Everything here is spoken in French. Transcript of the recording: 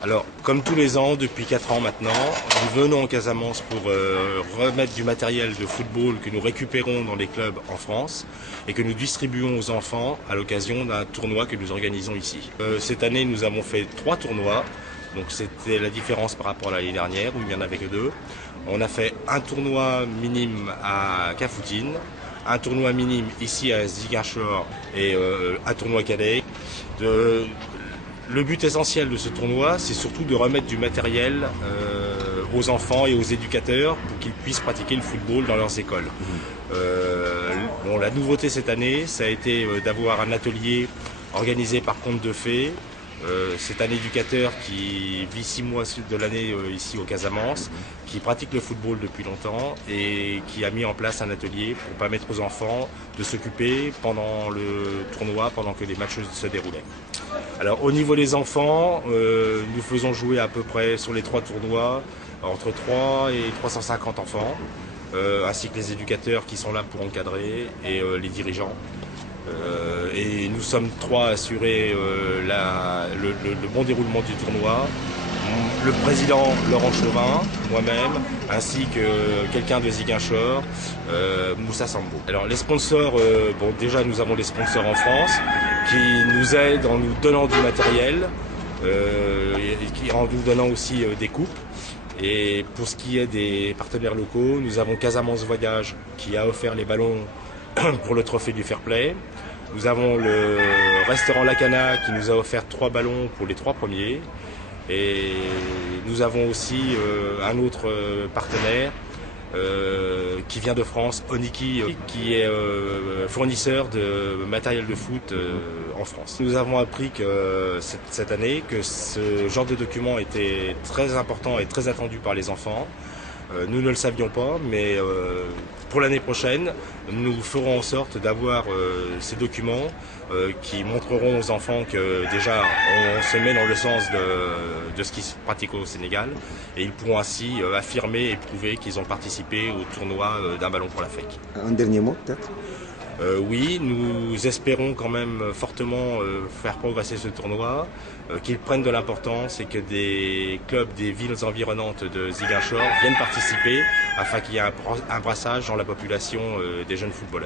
Alors, comme tous les ans, depuis 4 ans maintenant, nous venons en Casamance pour remettre du matériel de football que nous récupérons dans les clubs en France et que nous distribuons aux enfants à l'occasion d'un tournoi que nous organisons ici. Cette année, nous avons fait 3 tournois, donc c'était la différence par rapport à l'année dernière où il n'y en avait que 2. On a fait un tournoi minime à Kafountine, un tournoi minime ici à Ziguinchor et un tournoi cadet. Le but essentiel de ce tournoi, c'est surtout de remettre du matériel aux enfants et aux éducateurs pour qu'ils puissent pratiquer le football dans leurs écoles. La nouveauté cette année, ça a été d'avoir un atelier organisé par Contes de Fées. C'est un éducateur qui vit 6 mois de l'année ici au Casamance, qui pratique le football depuis longtemps et qui a mis en place un atelier pour permettre aux enfants de s'occuper pendant le tournoi, pendant que les matchs se déroulaient. Alors au niveau des enfants, nous faisons jouer à peu près sur les 3 tournois entre 3 et 350 enfants, ainsi que les éducateurs qui sont là pour encadrer et les dirigeants. Et nous sommes 3 à assurer le bon déroulement du tournoi. Le président Laurent Chauvin, moi-même, ainsi que quelqu'un de Ziguinchor, Moussa Sambo. Alors les sponsors, déjà nous avons des sponsors en France qui nous aident en nous donnant du matériel, en nous donnant aussi des coupes. Et pour ce qui est des partenaires locaux, nous avons Casamance Voyage qui a offert les ballons pour le trophée du Fair Play. Nous avons le restaurant Lacana qui nous a offert 3 ballons pour les 3 premiers. Et nous avons aussi un autre partenaire qui vient de France, Oniki, qui est fournisseur de matériel de foot en France. Nous avons appris que cette année que ce genre de document était très important et très attendu par les enfants. Nous ne le savions pas, mais pour l'année prochaine, nous ferons en sorte d'avoir ces documents qui montreront aux enfants que déjà on se met dans le sens de ce qui se pratique au Sénégal et ils pourront ainsi affirmer et prouver qu'ils ont participé au tournoi d'un ballon pour la FEC. Un dernier mot peut-être ? Oui, nous espérons quand même fortement faire progresser ce tournoi, qu'il prenne de l'importance et que des clubs des villes environnantes de Ziguinchor viennent participer afin qu'il y ait un brassage dans la population des jeunes footballeurs.